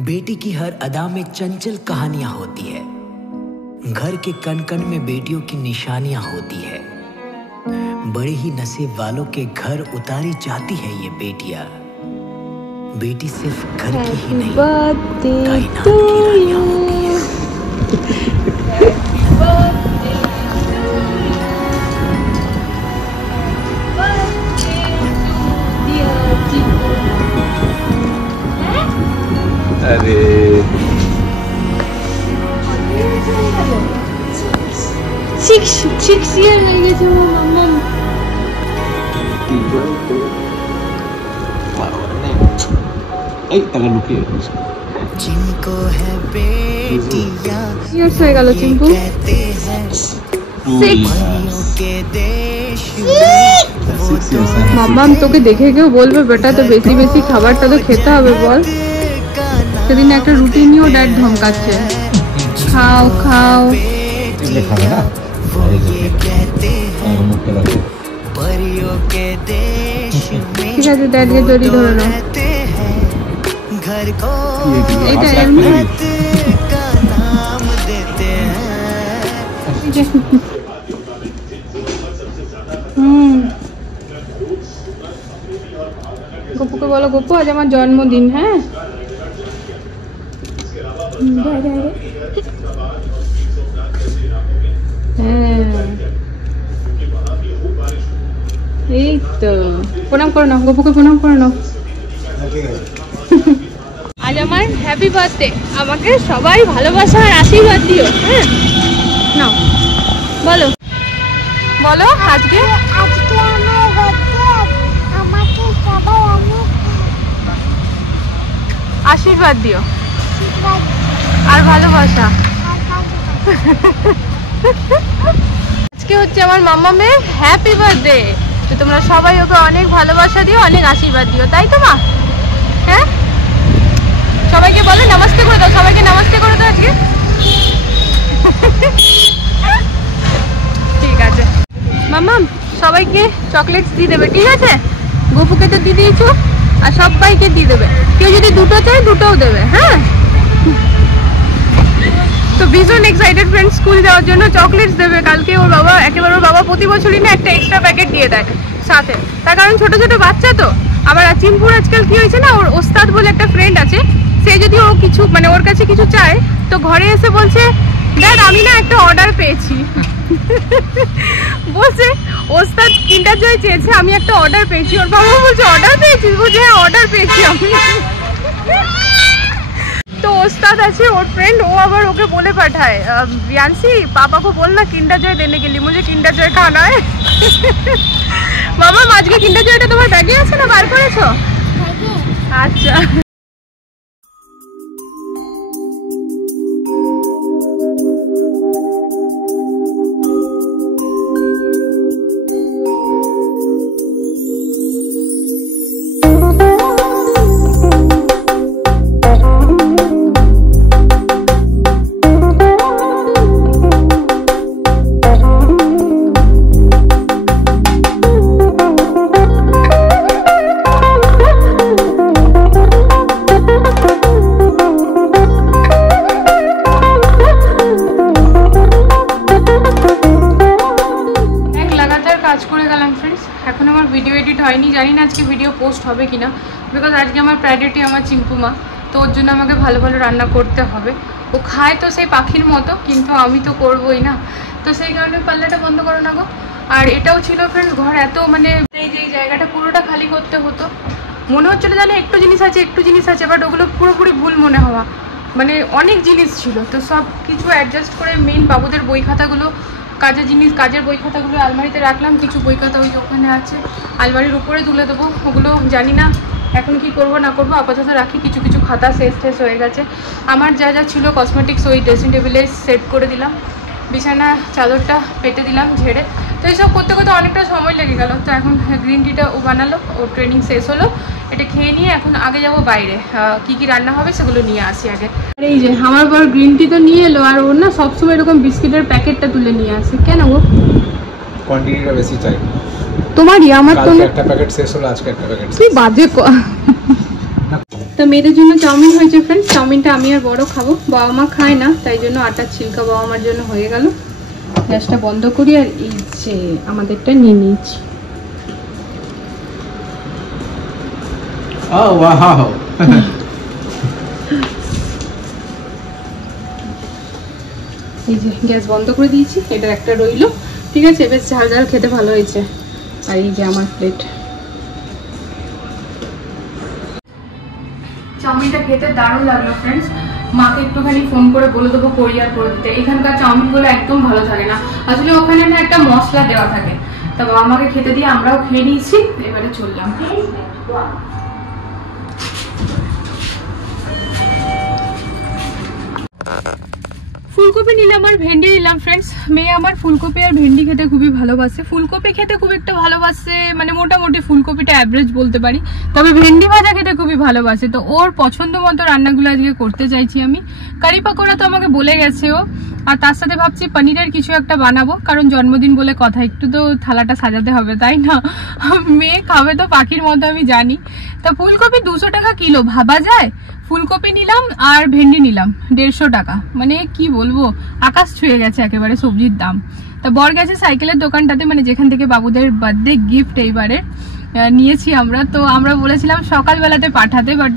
बेटी की हर अदा में चंचल कहानियां होती है। घर के कण कण में बेटियों की निशानियां होती है। बड़े ही नसीब वालों के घर उतारी जाती है ये बेटियां। बेटी सिर्फ घर की ही नहीं, कायनात की रानियां होती है। अरे 6 year लगे थे वो मम्मा। जिनको है बेटियां years हो गया चिंपू। 6 মাম্মা তোকে দেখে কেউ বলবে বেটা তো বেশি বেশি খাবারটা তো খেতে হবে বল। সেদিন একটা রুটি নিয়েও ড্যাড ধমকাচ্ছে খাও খাও। ঠিক আছে ড্যাডকে জড়ি ধরে নাও। এইটা এমনি গপুকে বলো গপু আজ আমার জন্মদিন। হ্যাঁ এই তো প্রণাম করে নাও গপুকে প্রণাম করে নাও। আজ আমার হ্যাপি বার্থডে, আমাকে সবাই ভালোবাসা আর আশীর্বাদ দিও। হ্যাঁ নাও বলো বলো আজকে আমাকে সবাই আশীর্বাদ দিও আর ভালোবাসা। আজকে হচ্ছে আমার মাম্মা মেয়ের হ্যাপি বার্থডে, তো তোমরা সবাই ওকে অনেক ভালোবাসা দিও, অনেক আশীর্বাদ দিও, তাই তো মা? হ্যাঁ সবাইকে বলো নমস্তে করে দাও, সবাইকে নমস্তে করে দাও আজকে। ঠিক আছে মাম্মা সবাইকে চকলেটস দিয়ে দেবে, ঠিক আছে? গপুকে তো দিয়ে দিয়েছো আর সবাইকে দিয়ে দেবে, কেউ যদি দুটো চায় দুটোও দেবে। হ্যাঁ তো ভীষণ এক্সাইটেড ফ্রেন্ড, স্কুল যাওয়ার জন্য চকলেটস দেবে কালকে। ওর বাবা একেবারে ওর বাবা প্রতি বছরই না একটা এক্সট্রা প্যাকেট দিয়ে দেয় সাথে, তার কারণ ছোট ছোট বাচ্চা তো। আবার চিম্পুর আজকাল কি হয়েছে না, ওর ওস্তাদ বলে একটা ফ্রেন্ড আছে, সে যদি ও কিছু মানে ওর কাছে কিছু চায় তো ঘরে এসে বলছে ড্যাড আমি না একটা অর্ডার পেয়েছি। বলছে ওস্তাদ কিন্ডার জয় চেয়েছে, আমি একটা অর্ডার পেয়েছি। ওর বাবা বলছে অর্ডার পেয়েছিস? বলছে হ্যাঁ অর্ডার পেয়েছি আমি। तो उस्ताद আছে ওর ফ্রেন্ড, ও আবার ওকে বলে পাঠায় রিয়ান্সি पापा को बोलना किंडर जॉय देने के लिए, मुझे किंडर जॉय खाना है। মামা আজকে কিন্ডার জয়টা তোমার ব্যাগে আছে না বার করেছো? আচ্ছা ভিডিও এডিট হয়নি, জানি না আজকে ভিডিও পোস্ট হবে কিনা, বিকজ আজকে আমার প্রায়োরিটি আমার চিম্পু মা, তো ওর জন্য আমাকে ভালো ভালো রান্না করতে হবে। ও খায় তো সেই পাখির মতো, কিন্তু আমি তো করবোই না, তো সেই কারণে পাল্লাটা বন্ধ করো না গো। আর এটাও ছিল ফ্রেন্ডস ঘর এত মানে এই যে জায়গাটা পুরোটা খালি করতে হতো, মনে হচ্ছিলো জানো একটু জিনিস আছে একটু জিনিস আছে, বাট ওগুলো পুরোপুরি ভুল মনে হওয়া, মানে অনেক জিনিস ছিল। তো সব কিছু অ্যাডজাস্ট করে মেন বাবুদের বই খাতাগুলো কাজের জিনিস কাজের বই খাতাগুলো আলমারিতে রাখলাম, কিছু বই খাতা ওই ওখানে আছে আলমারির উপরে তুলে দেবো, ওগুলো জানি না এখন কি করব না করব, আপাতত রাখি। কিছু কিছু খাতা শেষ হয়ে গেছে, আমার যা যা ছিল কসমেটিক্স ওই ড্রেসিং টেবিলে সেট করে দিলাম, বিছানা চাদরটা পেতে দিলাম ঝেড়ে। তো এইসব করতে করতে অনেকটা সময় লেগে গেল। তো এখন গ্রিন টিটা ও বানালো, ওর ট্রেনিং শেষ হলো, এটা খেয়ে নিয়ে এখন আগে যাব বাইরে, কি কি রান্না হবে সেগুলো নিয়ে আসি আগে। আর এই যে আমার বড় গ্রিন টি তো নিয়ে এলো, আর ওর না সবসময় এরকম বিস্কিটের প্যাকেটটা তুলে নিয়ে আসে, কেন গো? কোয়ান্টিটিটা বেশি চাই তোমারই, আমার তো একটা প্যাকেট শেষ হলো, আজকে একটা প্যাকেট। কি বাজে। তো মেয়েদের জন্য চাউমিন হয়েছে ফ্রেন্ডস। চাউমিনটা আমি আর বড় খাবো, বাবা মা খায় না, তাই জন্য আটার ছিলকা বাবা মার জন্য হয়ে গেল। গ্যাসটা বন্ধ করি আর এই যে আমাদেরটা নিয়ে নিয়েছি। এই যে গ্যাস বন্ধ করে দিয়েছি, এটা একটা রইলো। ঠিক আছে, বেশ ঝাল ঝাল খেতে ভালো হয়েছে। আর এই যে আমার প্লেট। চাউমিনটা খেতে দারুণ লাগলো ফ্রেন্ডস। মাকে একটুখানি ফোন করে বলে দেবো কোরিয়ার করে দিতে। এখানকার চাউমিনগুলো একদম ভালো থাকে না, আসলে ওখানে না একটা মশলা দেওয়া থাকে। তা বাবা আমাকে খেতে দিয়ে আমরাও খেয়ে নিয়েছি, এবারে চললাম। ফুলকপি নিলাম আর ভেন্ডি নিলাম ফ্রেন্ডস। মেয়ে আমার ফুলকপি আর ভেন্ডি খেতে খুবই ভালোবাসে। ফুলকপি খেতে খুব একটা ভালোবাসে, মানে মোটামুটি ফুলকপিটা অ্যাভারেজ বলতে পারি, তবে ভেন্ডি ভাজা খেতে খুবই ভালোবাসে। তো ওর পছন্দ মতো রান্নাগুলো আজকে করতে চাইছি আমি। কারি পাকোড়া তো আমাকে বলে গেছে ও, আর তার সাথে ভাবছি পনিরের কিছু একটা বানাবো, কারণ জন্মদিন বলে কথা, একটু তো থালাটা সাজাতে হবে তাই না। মেয়ে খাবে তো পাখির মতো আমি জানি। তা ফুলকপি 200 টাকা কিলো, ভাবা যায়। ফুলকপি নিলাম আর ভেন্ডি নিলাম 150 টাকা, মানে কি বলবো, আকাশ ছুঁয়ে গেছে একেবারে সবজির দাম। তা বর গেছে সাইকেলের দোকানটাতে, মানে যেখান থেকে বাবুদের বার্থডে গিফট এইবারে নিয়েছি আমরা। তো আমরা বলেছিলাম সকালবেলাতে পাঠাতে, বাট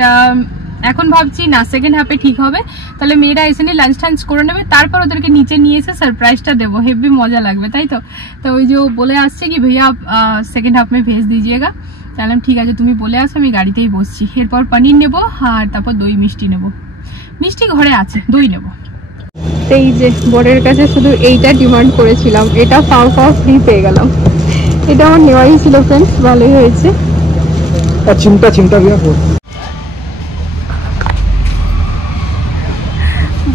এখন ভাবছি না, সেকেন্ড হাফে ঠিক হবে। তাহলে মেয়েরা এসে নিয়ে লাঞ্চ টাঞ্চ করে নেবে, তারপর ওদেরকে নিচে নিয়ে এসে সারপ্রাইজটা দেবো, হেভি মজা লাগবে তাই তো। তো ওই যে ও বলে আসছে কি ভैया সেকেন্ড হাফ মে ভেজ দিজিয়েগা। তাহলে ঠিক আছে, তুমি বলে আসো, আমি গাড়িতেই বসছি। এরপর পনির নেবো আর তারপর দই মিষ্টি নেবো। মিষ্টি ঘরে আছে, দই নেবো। এই যে বরের কাছে শুধু এইটা ডিমান্ড করেছিলাম, এটা পাও ফ্রি পেয়ে গেলাম। এটা আমার নেওয়াই ছিল ফ্রেন্ডস, ভালোই হয়েছে। চিমটা চিমটা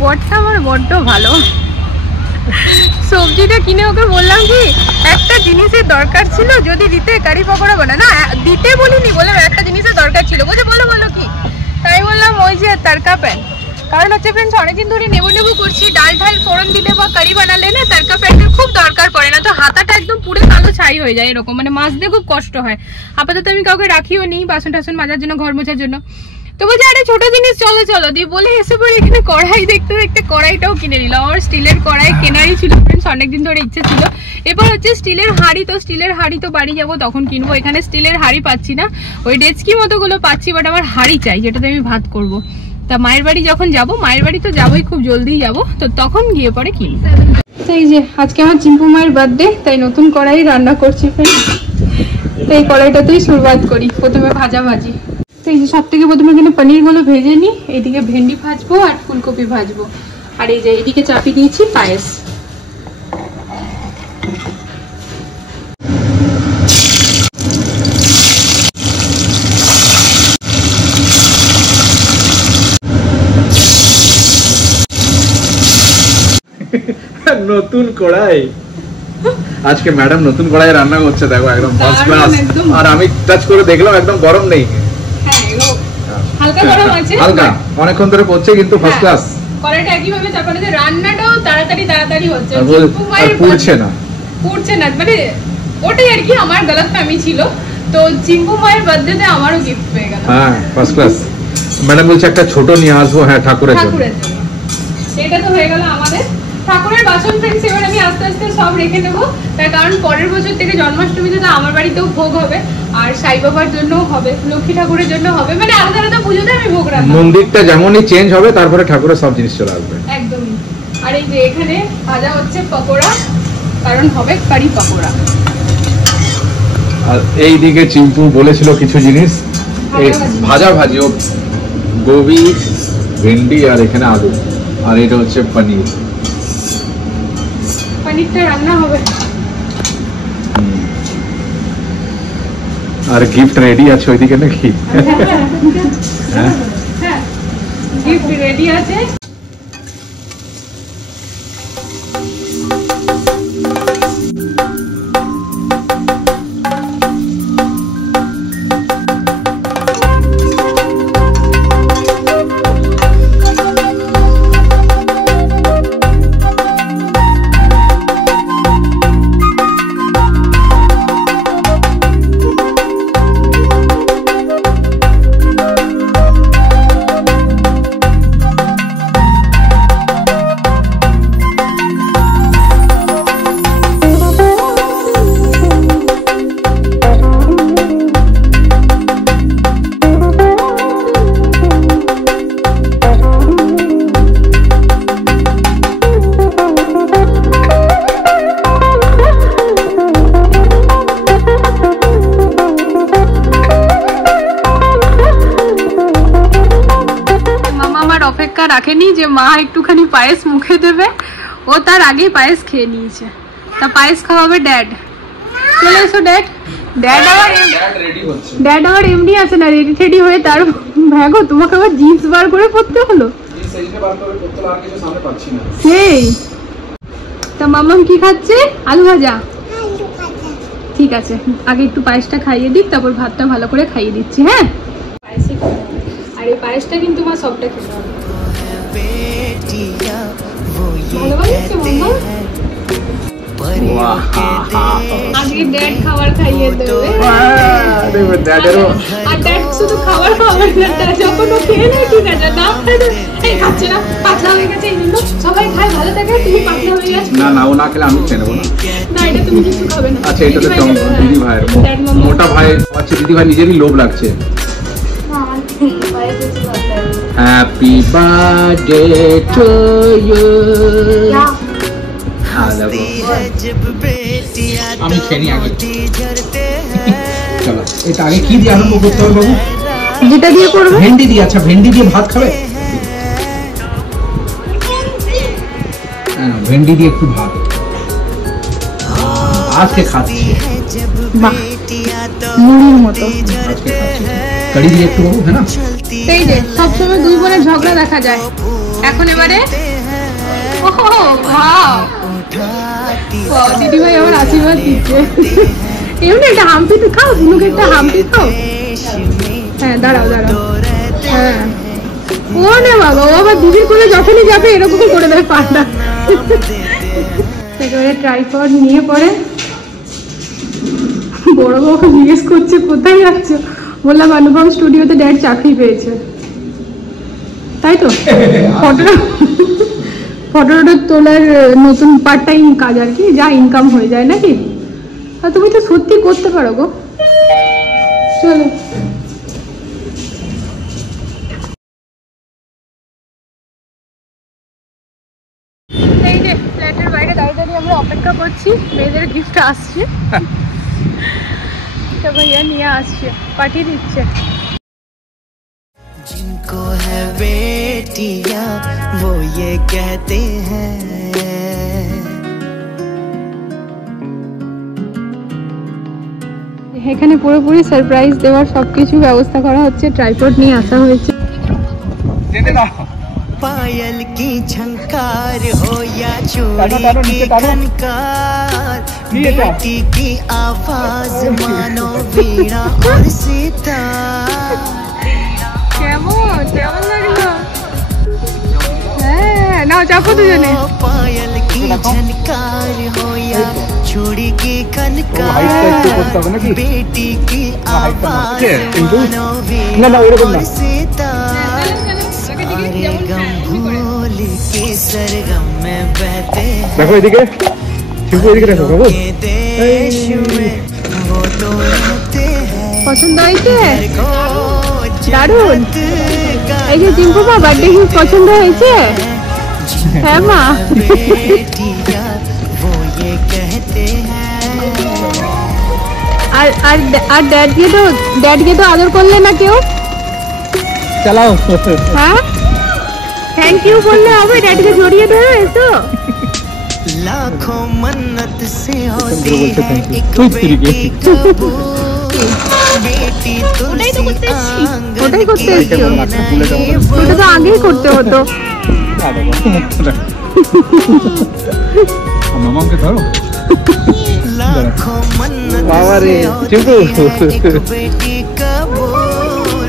বরটা আমার বড্ড ভালো। সবজিটা কিনে ওকে বললাম কি একটা জিনিসের দরকার ছিল, যদি দিতে কারি পকোড়া বানা না, দিতে বলিনি, বললাম একটা জিনিসের দরকার ছিল। বলছে বলো কি, তাই বললাম ওই যে তড়কা প্যান। কারণ হচ্ছে ফ্রেন্ডস অনেকদিন ধরে নেবো করছি, ডাল ঢাল ফোড়ন দিলে বা কারি বানালে না তড়কা প্যানের খুব দরকার পড়ে না, তো হাতাটা একদম পুরো কালো ছাই হয়ে যায় এরকম, মানে মাজতে খুব কষ্ট হয়। আপাতত আমি কাউকে রাখিও নেই বাসন টাসন মাজার জন্য, ঘর মোছার জন্য। তো বলছে আরে ছোট জিনিস চলো দিয়ে বলে এসে পরে এখানে কড়াই দেখতে দেখতে কড়াইটাও কিনে নিলাম। আমার স্টিলের কড়াই কেনারই ছিল ফ্রেন্ডস, অনেকদিন ধরে ইচ্ছে ছিল। এবার হচ্ছে স্টিলের হাঁড়ি, তো স্টিলের হাঁড়ি তো বাড়ি যাবো তখন কিনবো। এখানে স্টিলের হাঁড়ি পাচ্ছি না, ওই ডেচকি মতো গুলো পাচ্ছি, বাট আমার হাঁড়ি চাই যেটাতে আমি ভাত করব। তা মায়ের বাড়ি যখন যাবো, মায়ের বাড়ি তো যাবোই, খুব জলদি যাবো, তো তখন গিয়ে পরে কিনবো। এই যে আজকে আমার চিম্পু মায়ের বার্থডে, তাই নতুন কড়াই রান্না করছি ফ্রেন্ডস। তো এই কড়াইটাতেই শুরুয়াত করি, প্রথমে ভাজি। তো এই যে সব থেকে প্রথমে এখানে পনিরগুলো ভেজে নিই, এইদিকে ভেন্ডি ভাজবো আর ফুলকপি ভাজবো। আর এই যে এইদিকে চাপিয়ে দিয়েছি পায়েস। নতুন কড়াই, আজকে ম্যাডাম নতুন কড়াই রান্না করছে, দেখো একদম ফার্স্ট ক্লাস। আর আমি টাচ করে দেখলাম একদম গরম নেই, হালকা গরম আছে, হালকা অনেকক্ষণ ধরে করছে কিন্তু ফার্স্ট ক্লাস। কড়াইটা একই ভাবে চাপানো, যে রান্নাটাও তাড়াতাড়ি হচ্ছে, পুড়ছে না, মানে ওটাই আর কি। আমার গলতফামি ছিল, তো চিম্পু মায়ের বার্থডেতে আমারও গিফট পেয়ে গেল। হ্যাঁ ফার্স্ট ক্লাস। ম্যাডাম বলছে একটা ছোট নিয়ে আসবো, হ্যাঁ ঠাকুরের জন্য। এটা তো হয়ে গেল আমাদের ঠাকুরের বাসন ফ্রেন্ডস। এবার আমি আস্তে আস্তে সব রেখে নেবো, তার কারণ পরের বছর থেকে জন্মাষ্টমীতে তো আমার বাড়িতেও ভোগ হবে, আর সাই বাবার জন্য হবে, লক্ষ্মী ঠাকুরের জন্য হবে, মানে আলাদা আলাদা পুজোতে আমি ভোগ রাখবো। মন্দিরটা যেমনই চেঞ্জ হবে তারপরে ঠাকুরের সব জিনিস চলে আসবে একদমই। আর এই যে এখানে ভাজা হচ্ছে পকোড়া, কারণ হবে কারি পকোড়া। আর এইদিকে চিম্পু বলেছিল কিছু জিনিস ভাজি, ও গোবি, ভেন্ডি আর এখানে আলু, আর এটা হচ্ছে পনির। পনিরটা রান্না হবে। আর গিফট রেডি আছে ওইদিকে নাকি? হ্যাঁ গিফট রেডি আছে। অপেক্ষা রাখেনি যে মা একটুখানি পায়েস মুখে দেবে, ও তার আগেই পায়েস খেয়ে নিয়েছে। তা পায়েস খাওয়াবে ড্যাড। চলে এসো ড্যাড। ড্যাড আবার এমনি আছে না, রেডি টেডি হয়ে তার ভ্যাগো তোমাকে আবার জিন্স বার করে পড়তে হলো সেই। তা মাম্মাম কি খাচ্ছে? আলু ভাজা। ঠিক আছে, আগে একটু পায়েসটা খাইয়ে দিই, তারপর ভাতটা ভালো করে খাইয়ে দিচ্ছি। হ্যাঁ, পায়েসই খাবো। আর এই পায়েসটা কিন্তু মা সবটা খেতে হবে। ভালো বানিয়েছে মাম্মা। আগে ড্যাড খাবার খাইয়ে দেবে। আর ড্যাড শুধু খাবার খাওয়াবে না, যখন ও খেয়ে নেয় ঠিক আছে, না এই খাচ্ছে না, পাতলা হয়ে গেছে, এই জন্য সবাই খায় ভালো থাকে, তুমি পাতলা হয়ে গেছো। না না, ও না খেলে আমি খেয়ে নেবো না। না, এটা তুমি কিছু খাবে না। আচ্ছা, এটা তো দিদি ভাইয়ের, মোটা ভাই। আচ্ছা, দিদি ভাই নিজেরই লোভ লাগছে। Happy birthday to you. আমি খেয়ে নি আগে। চলো, এটা আগে কি দিয়ে আরম্ভ করতে হবে বাবু? যেটা দিয়ে করবে ভেন্ডি দিয়ে। আচ্ছা, ভেন্ডি দিয়ে ভাত খাবে? ভেন্ডি দিয়ে একটু ভাত আজকে খাচ্ছি। বাহ, মুড়ির মতো আজকে খাচ্ছি। কারি দিয়ে একটু বাবু, হ্যাঁ না? এই যে সবসময় দুই বোনের ঝগড়া দেখা যায়, এখন এবারে দিদি ভাই আমার আশীর্বাদ দিচ্ছে। এমনি একটা হাম্পি তো খাও, দুনুকে একটা হাম্পি খাও। হ্যাঁ, দাঁড়াও দাঁড়াও। হ্যাঁ, ও না বাবা, ও আবার দিদির কোলে যখনই যাবে এরকম করে দেয় পাটা। একেবারে ট্রাইপড নিয়ে পরে বড় বউকে জিজ্ঞেস করছে কোথায় যাচ্ছ। বললাম অনুপম স্টুডিওতে ড্যাড চাকরি পেয়েছে, তাই তো। ফটোটা তোলার নতুন পার্ট টাইম কাজ আর কি, যা ইনকাম হয়ে যায় নাকি। আর তুমি তো সত্যি করতে পারো গো। চলো, এই যে ফ্ল্যাটের বাইরে দাঁড়িয়ে দাঁড়িয়ে আমরা অপেক্ষা করছি, মেয়েদের গিফট আসছে। ভাইয়া নিয়ে আসছে, পাঠিয়ে দিচ্ছে। जिनको है बेटियां वो ये कहते हैं। এখানে পুরোপুরি সারপ্রাইজ দেওয়ার সবকিছু ব্যবস্থা করা হচ্ছে, ট্রাইপড নিয়ে আসা হয়েছে। पायल की झंकार हो या चूड़ी की खनकार, बेटी की आवाज मानो वीणा और सितार। কেমন কেমন লাগলো? হ্যাঁ, নাও চাপো দুজনে। पायल की झनकार हो या चूड़ी की खनकार, बेटी की आवाज मानो वीणा और सितार। सारे गम भूल के सरगम में बहते हैं। দেখো এদিকে, ঠিক এদিকে দেখো বাবু। देश में वो तो रहते हैं। পছন্দ হয়েছে? দারুণ। এই যে টিম্পু মা বার্থডে গিফট পছন্দ হয়েছে? হ্যাঁ মা। আর ড্যাডকে তো আদর করলে না কেউ? চালাও। হ্যাঁ, থ্যাংক ইউ বললে হবে, ড্যাডকে জড়িয়ে ধরো। এসো। लाखों मन्नत से होती है एक बेटी कबूल, बेटी तुलसी आंगन ওটাই করতে এসছো? ওটা তো আগেই করতে হতো। মামাকে ধরো। लाखों मन्नत से होती है एक बेटी कबूल,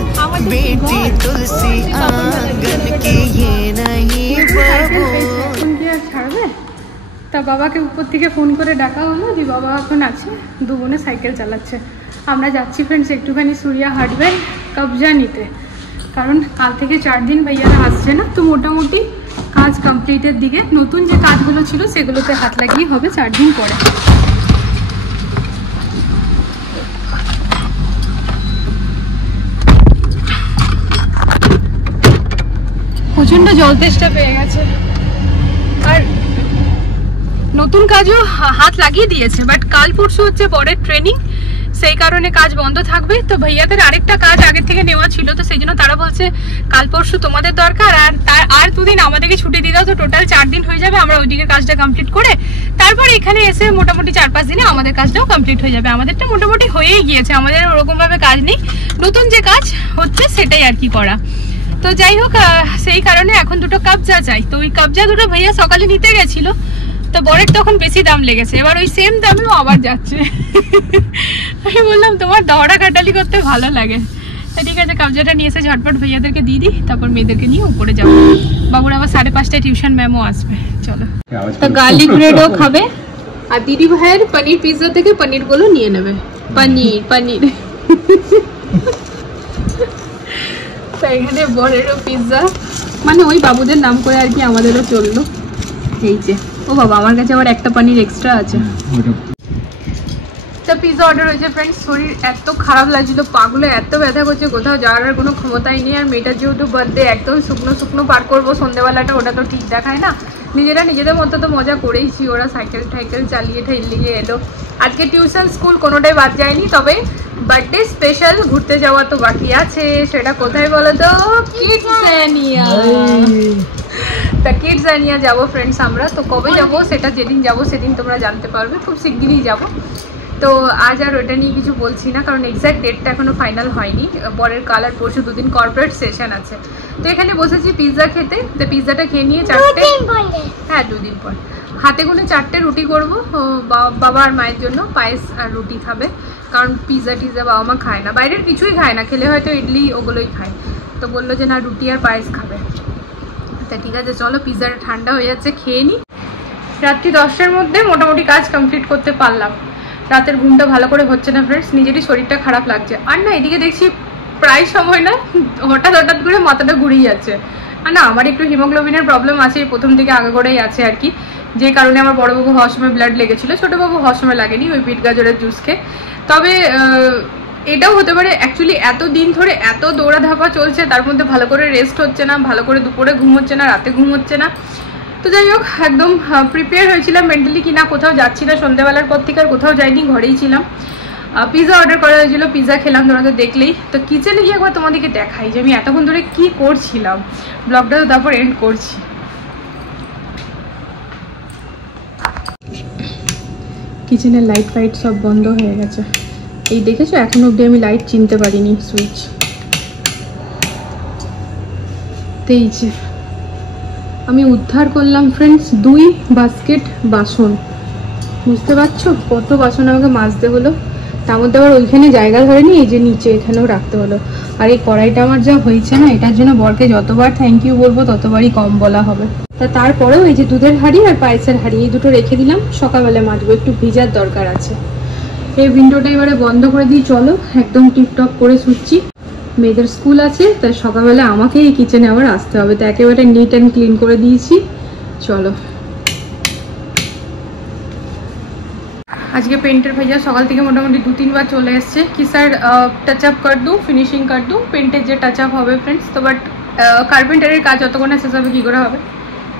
बेटी तुलसी आंगन की ये नहीं बबूल। এখন কি আর ছাড়বে? তা বাবাকে উপর থেকে ফোন করে ডাকা হলো যে বাবা এখন আছে, দু বোনে সাইকেল চালাচ্ছে। আমরা যাচ্ছি ফ্রেন্ডস একটুখানি সুরিয়া হার্ডওয়্যার কবজা নিতে, কারণ কাল থেকে 4 দিন ভাইয়ারা আসছে না, তো মোটামুটি কাজ কমপ্লিটের দিকে। নতুন যে কাজগুলো ছিল সেগুলোতে হাত লাগিয়ে হবে 4 দিন পরে। প্রচন্ড জল তেষ্টা পেয়ে গেছে, আর নতুন কাজও হাত লাগিয়ে দিয়েছে, বাট কাল পরশু হচ্ছে বরের ট্রেনিং, সেই কারণে কাজ বন্ধ থাকবে। তো ভাইয়াদের আরেকটা কাজ আগের থেকে নেওয়া ছিল, তো সেই জন্য তারা বলছে কাল পরশু তোমাদের দরকার, আর 2 দিন আমাদেরকে ছুটি দিয়ে দাও, তো টোটাল 4 দিন হয়ে যাবে। আমরা ওইদিকে কাজটা কমপ্লিট করে তারপর এখানে এসে মোটামুটি 4-5 দিনে আমাদের কাজটাও কমপ্লিট হয়ে যাবে। আমাদেরটা মোটামুটি হয়েই গিয়েছে, আমাদের ওরকম ভাবে কাজ নেই, নতুন যে কাজ হচ্ছে সেটাই আর কি করা। তো যাই হোক, সেই কারণে এখন 2টো কবজা চাই। তো ওই কবজা 2টো ভাইয়া সকালে নিতে গেছিল, তো বরের তখন বেশি দাম লেগেছে, এবার ওই সেম দামেও আবার যাচ্ছে। আমি বললাম তোমার দহড়া কাটালি করতে ভালো লাগে, তো ঠিক আছে কবজাটা নিয়ে এসে ঝটপট ভাইয়াদেরকে দিয়ে দিই, তারপর মেয়েদেরকে নিয়ে উপরে যাবো। বাবুর আবার 5:30টায় টিউশন ম্যামও আসবে। চলো, তো গার্লিক ব্রেডও খাবে, আর দিদি ভাইয়ের পনির পিৎজা থেকে পনির গুলো নিয়ে নেবে। পনির তো এখানে বরেরও পিৎজা, মানে ওই বাবুদের নাম করে আর কি, আমাদেরও চললো। এই যে, ও বাবা আমার কাছে আবার একটা পনির এক্সট্রা আছে। তো পিৎজা অর্ডার হয়েছে ফ্রেন্ডস। শরীর এত খারাপ লাগছিল, পাগুলো এত ব্যথা করছে, কোথাও যাওয়ার আর কোনো ক্ষমতাই নেই। আর মেয়েটার যেহেতু বার্থডে, একদম শুকনো পার করবো সন্ধ্যেবেলাটা, ওটা তো ঠিক দেখায় না। নিজেদের মতো তো মজা করেইছি, ওরা সাইকেল চালিয়ে ঠেলিয়ে এলো। আজকে টিউশন স্কুল কোনোটাই বাদ যায়নি, তবে বার্থডে স্পেশাল ঘুরতে যাওয়া তো বাকি আছে। সেটা কোথায় বলো তো? কিডজানিয়া। তা কিডজানিয়া যাবো ফ্রেন্ডস আমরা। তো কবে যাবো সেটা যেদিন যাবো সেদিন তোমরা জানতে পারবে, খুব শিগগিরই যাবো। তো আজ আর ওটা নিয়ে কিছু বলছি না, কারণ এক্স্যাক্ট ডেটটা এখনো ফাইনাল হয়নি। বরের কাল আর পরশু 2 দিন কর্পোরেট সেশন আছে। তো এখানে বসেছি পিৎজা খেতে। তো পিৎজাটা খেয়ে নিয়ে 4টে, হ্যাঁ 2 দিন পর, হাতে গুনে 4টে রুটি করবো বাবা আর মায়ের জন্য। পায়েস আর রুটি খাবে, কারণ পিৎজা বাবা মা খায় না, বাইরের কিছুই খায় না, খেলে হয়তো ইডলি ওগুলোই খায়। তো বললো যে না রুটি আর পায়েস খাবে। তা ঠিক আছে চলো, পিৎজাটা ঠান্ডা হয়ে যাচ্ছে, খেয়ে নিই। রাত্রি 10টার মধ্যে মোটামুটি কাজ কমপ্লিট করতে পারলাম। রাতের ঘুমটা ভালো করে হচ্ছে না ফ্রেন্ডস, নিজেরই শরীরটা খারাপ লাগছে। আর না এদিকে দেখছি প্রায় সময় না হঠাৎ করে মাথাটা ঘুরিয়ে যাচ্ছে। আর না আমার একটু হিমোগ্লোবিনের প্রবলেম আছে, প্রথম থেকে আগে করেই আছে আর কি, যে কারণে আমার বড়বাবু হওয়ার সময় ব্লাড লেগেছিলো, ছোটোবাবু হওয়ার সময় লাগেনি, ওই বিট গাজরের জুস খেয়ে। তবে এটাও হতে পারে অ্যাকচুয়ালি এত দিন ধরে এত দৌড়াধাপা চলছে, তার মধ্যে ভালো করে রেস্ট হচ্ছে না, ভালো করে দুপুরে ঘুম হচ্ছে না, রাতে ঘুম হচ্ছে না। তো যাই হোক, একদম প্রিপেয়ার হয়েছিলাম মেন্টালি কি না কোথাও যাচ্ছি না, সন্ধ্যাবেলার পর থেকে আর কোথাও যাইনি, ঘরেই ছিলাম। পিৎজা অর্ডার করা হয়েছিল, পিৎজা খেলাম, তোমরা তো দেখলেই। তো কিচেনে গিয়ে একবার তোমাদেরকে দেখাই যে আমি এতক্ষণ ধরে কি করছিলাম। ব্লগটা তো তারপর এন্ড করছি। কিচেনের লাইট ফাইট সব বন্ধ হয়ে গেছে, এই দেখেছো এখন অবধি আমি লাইট চিনতে পারিনি সুইচ। তেইছে আমি উদ্ধার করলাম ফ্রেন্ডস 2 বাস্কেট বাসন, বুঝতে পারছো কত বাসন আমাকে মাজতে হলো। তার মধ্যে আবার ওইখানে জায়গা ধরেনি, এই যে নিচে এখানেও রাখতে হলো। আর এই কড়াইটা আমার যা হয়েছে না, এটার জন্য বরকে যতবার থ্যাংক ইউ বলবো ততবারই কম বলা হবে। তা তারপরেও এই যে দুধের হাঁড়ি আর পায়েসের হাঁড়ি, এই দুটো রেখে দিলাম, সকালবেলা মাজবো, একটু ভিজার দরকার আছে। এই উইন্ডোটা এবারে বন্ধ করে দিই, চলো একদম টিপটপ করে শুচ্ছি। মেয়েদের স্কুল আছে, তাই সকালবেলা আমাকে এই কিচেনে আবার আসতে হবে, তো একেবারে নিট অ্যান্ড ক্লিন করে দিয়েছি। চলো, আজকে পেন্টের ভাইয়া সকাল থেকে মোটামুটি 2-3 বার চলে এসছে কি স্যার টাচ আপ কর দু, ফিনিশিং কর দু, পেন্টের যে টাচ আপ হবে ফ্রেন্ডস। তো বাট कारपेंटरेर काज যতক্ষণ শেষ হবে কী করে হবে,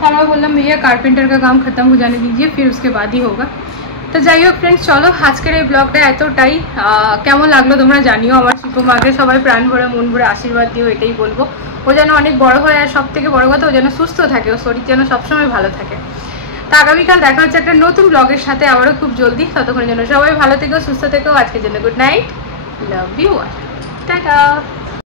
আমরা বললাম भैया कारपेंटर का काम खत्म हो जाने दीजिए फिर उसके बाद ही होगा। তো যাই হোক ফ্রেন্ডস, চলো আজকের এই ব্লগটা এতটাই। কেমন লাগলো তোমরা জানিও। আমার চিকু মাকে সবাই প্রাণ ভরে মন ভরে আশীর্বাদ দিও, এটাই বলবো। ও যেন অনেক বড় হয়, আর সব থেকে বড় কথা ও যেন সুস্থ থাকে, ও শরীর যেন সবসময় ভালো থাকে। তো আগামীকাল দেখা হচ্ছে একটা নতুন ব্লগের সাথে আবারও খুব জলদি। ততক্ষণের জন্য সবাই ভালো থেকো, সুস্থ থেকো। আজকের জন্য good night, love you, tata.